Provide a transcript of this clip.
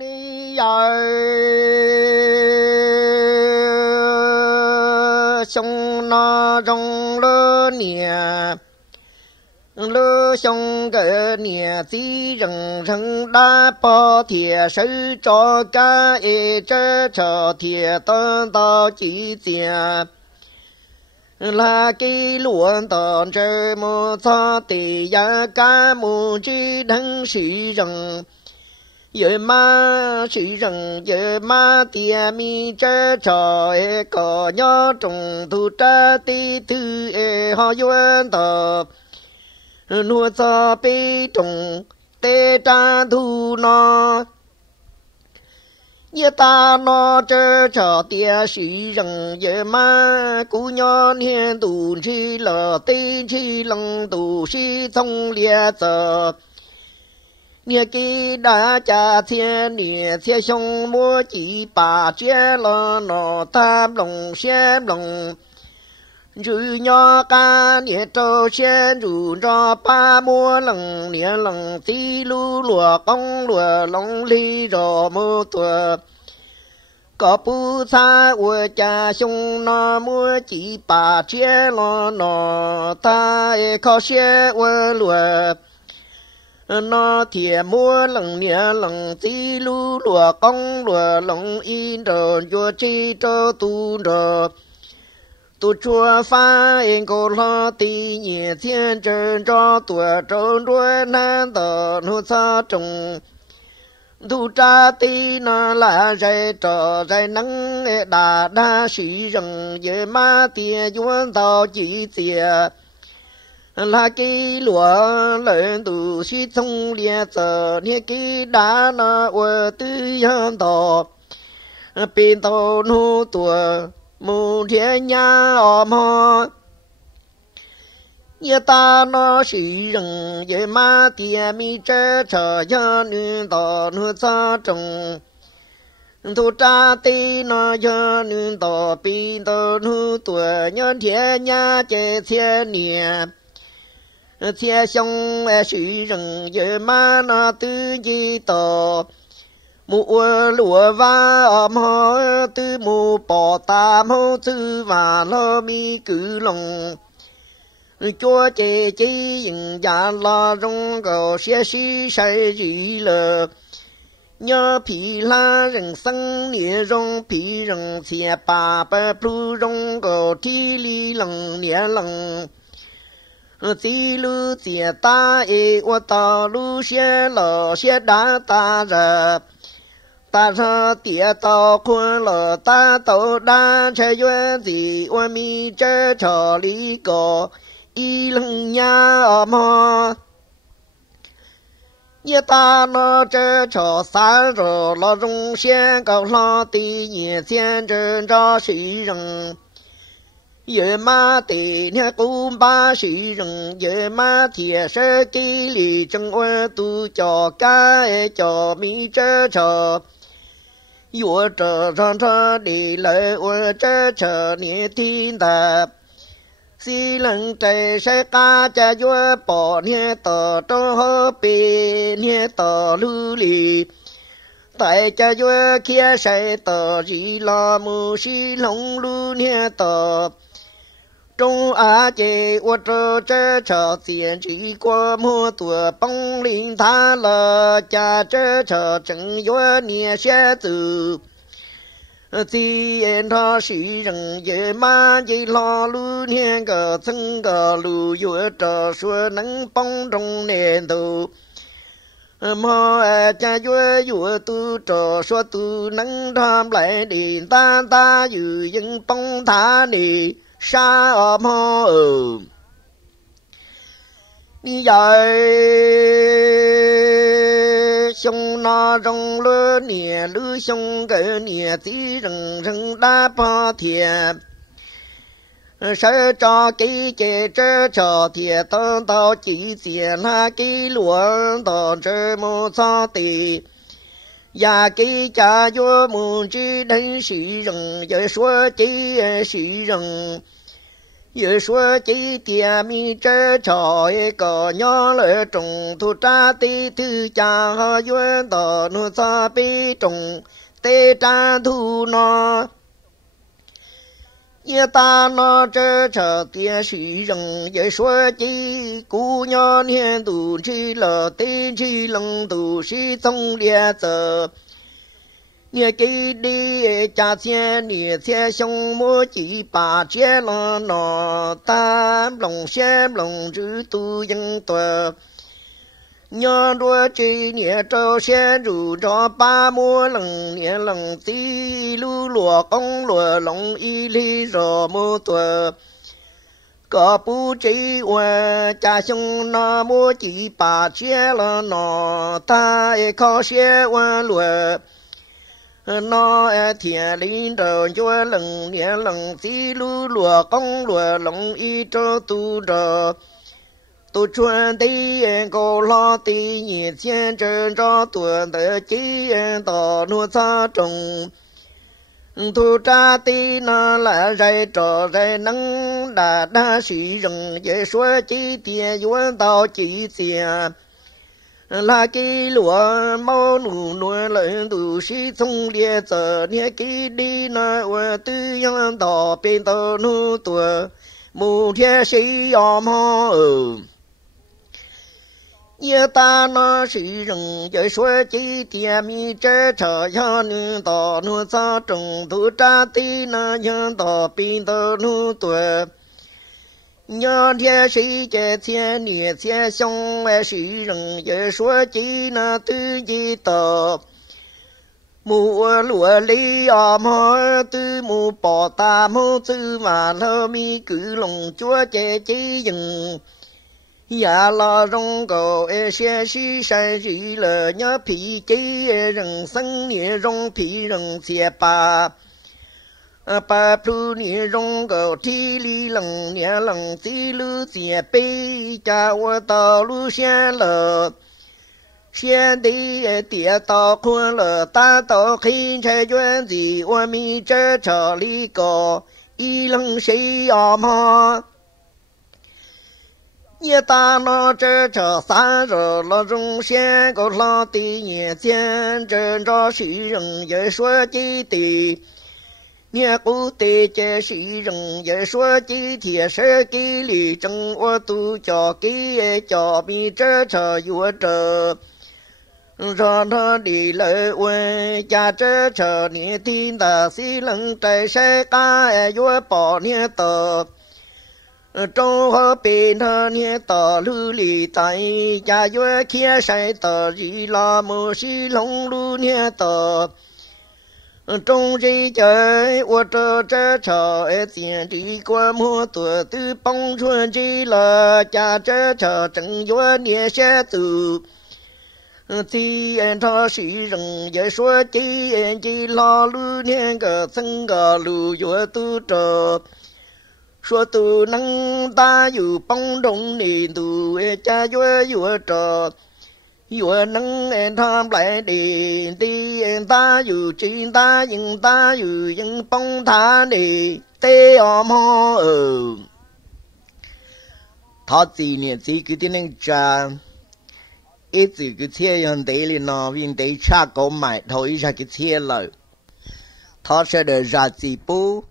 你呀兄那中了年了兄个年纪人生大包铁手着干一这朝铁等到几天là cái luận tận trời mù cho tỷ ya ca mù chi đăng sĩ rừng giờ ma tia mi chớ trời có nhớ trùng tu tra ti thư họ yuan tờ nuôi cho bi trùng tê tra thu nó như ta nó chớ cho tia sĩ rừng giờ ma cú nhon hiền tù chi lờ tê chi lăng tù sĩ thông lia tờ nia ki đã cha thiên nia thiên sông mua chỉ bà chia lo nọ tham lòng xem lòng rủi nhỏ ca nia trâu xem rủ cho ba mua lần nia lần tí lu lùa công lùa lòng ly rò mua tuổi có bu xa của cha sông nó mua chỉ bà chia lo nọ ta khó xe của lùa nó thiệt mua lần nia lần tí lu lùa công lùa lòng in rồi cho chi cho tu rồi tu chua pha em cô lo tí nhẹ thiên trơn cho tuổi trơn đuôi nan tờ nu sa trùng tu cha tí nó là dây trò dây nắng đà đa sĩ rừng về ma tia yuan tao chỉ tia là cái lúa lên từ suy thông lia giờ nia cái đá nó ở tư hơn tò bên tàu nu tuổi mù thiên nhà ôm ho như ta nó sĩ rừng về ma tia mi chớ chờ cho nữ tò nữ sa trồng thu cha ti nó cho nữ tò bên tàu nu tuổi nhân thiên nhà chế thiên nia thiên sông sĩ rừng giờ ma nó tư di tò mùa lúa va ôm ho tư mù bỏ tam ho tư và lo mi cử lòng chúa chế chi dừng giả lo rong cầu xe sĩ sai gì lờ nhớ phí la rừng sân nịa rong phí rừng xe bà bà plu rong cầu thi li lòng nịa lòng tí lu tia ta wa ta lu xe lờ xe đá ta rờ ta ra tia tao quân lờ ta tao đa chơi duyên gì wa mi chơi trò lý cổ y lăng nha mò như ta nó chơi trò xa rồi lo rung xe cầu lo tì nhẹ thiên trên cho sĩ rừng giờ ma tỷ nha cũng ba sĩ rừng giờ ma thiệt sơ kỳ lì chân oa tu cho ca cho mi chớ cho yo trở ra ra đi lại oa chớ chờ nhẹ thiên ta si lần trời sẽ ca cha yo bỏ nhẹ tờ cho hơ bì nhẹ tờ lưu lì tại cha yo kia sẽ tờ gì là mu si long lưu nhẹ tờ trong á chế ô trơ chơ chờ tiền chỉ qua mua tuổi bông linh tha lờ cha chơ chờ chẳng yếu nia xe từ thì em thọ sĩ rừng dễ ma dễ lo lưu nia cờ thân cờ lưu yếu trờ xua nắng bông trong nền tù mò cha yếu yếu tu trờ xua tu nắng tham lại điện ta ta dự dân bông thả nì sa ôm ho đi dài sông nó rong lơ nè lư sông cái nè tí rừng rừng đá pa thiệt sẽ cho cái chế chế cho thiệt tao tao chỉ tiền là cái lúa tao chơi mua sao tì và cái cha vô mù chi đánh sĩ rừng giờ xóa chỉ sĩ rừng Yêu số chỉ tiền mi trơ tròi có nhỏ lỡ trùng thu tra tì thư cha họ duyên tờ nụ xa bì trùng tê tra thu nó. Yêu ta nó trơ trò tiền sĩ rừng yêu số chỉ cú nhỏ hiền tù chi lờ tê chi lăng tù sĩ thông địa giờ. Nhớ kỹ đi cha xe nè xe xong mua chỉ bà chế lo nọ ta lòng xe lòng chữ tu dân tòa. Nhớ đua chỉ nè trâu xe rủ cho ba mua lần nè lần tí lưu lùa công lùa lòng y lý rò mua tòa. Có bố chỉ hòa cha xong nó mua chỉ bà chế lo nọ ta khó xe hòa lùa. Nó thiệt linh rồi cho lần nhẹ lần tí lưu lùa công lùa lòng y cho tu rồi tu chuyên đi cô lo tí nhiệt thiên trơn cho tuần tới chí tỏ nuôi xa trùng thu tra tí nó là dây trò dây nắng đa sĩ rừng dễ xóa chí tiền yuan tao chỉ tiền là cái lúa mau nụ nuôi lợi đủ sĩ thông địa giờ nhé cái đi nói tư yang đỏ bên tàu nụ tuổi mù thiên sĩ yom ho như ta nó sĩ rừng giờ xuôi chỉ tiền mi chế trở cho nữ đỏ nụ sa trồng thu tra tí nó yang đỏ bên tàu nụ tuổi. Nhớ thiên sĩ chế thiên nịa thiên xong sĩ rừng chế số chí na tư di tờ. Mù lùa lý ôm hô tư mù bỏ ta mô tư mà lơ mi cử lòng chúa chế chí dừng. Dạ lo rong cầu xe sĩ sai rỉ lờ nhớ phí chí rừng sân nịa rong phí rừng xe bà. Bà phu nì rong cầu thi lý lăng nè lăng tí lưu xìa bê cha hoa tàu lưu xe lờ. Xe đi tìa tàu khuôn lờ ta tàu khi chạy duyên gì hoa mi chơ trở lý cò y lăng sĩ ôm ho. Nhớ ta nó chơ trở xa rồi lo rung xe cầu lo tì nhẹ thiên trơn cho sĩ rừng dễ xóa chi tì. Nhớ cụ tê chế sĩ rừng dễ xóa chí thiệt sơ ký lì trăng ô tu cho ký cho mi trơ trở dùa trở. Rồi nó đi lợi quê cha trơ trở nè tin ta xí lăng trái xe ca dùa bỏ nè tờ. Trong hơ bên thơ nè tờ lưu lì tay cha dùa kia sai tờ gì là mô xí lông lưu nè tờ. Trong giây chơi ô trơ trơ trơ tiền đi qua mua tuổi tư bông chuồn chi là cha trơ trơ chẳng vô nhẹ xe từ. Thì anh thọ sĩ rừng dễ xóa chi anh chi lo lưu nhen cờ thân cờ lưu vô tu trờ. Xóa tu nâng ta dù bông đông nì tù cha vô vô trờ. Dù nâng em tham lại đi đi em ta dù chuyện ta nhưng ta dù dân bông thả đi tê ôm ho thọ gì nè gì cứ tiếng anh cha ít gì cứ thế hơn đấy liền nó viên đấy cha có mày thôi ra cái thế lời thọ sẽ được ra gì bố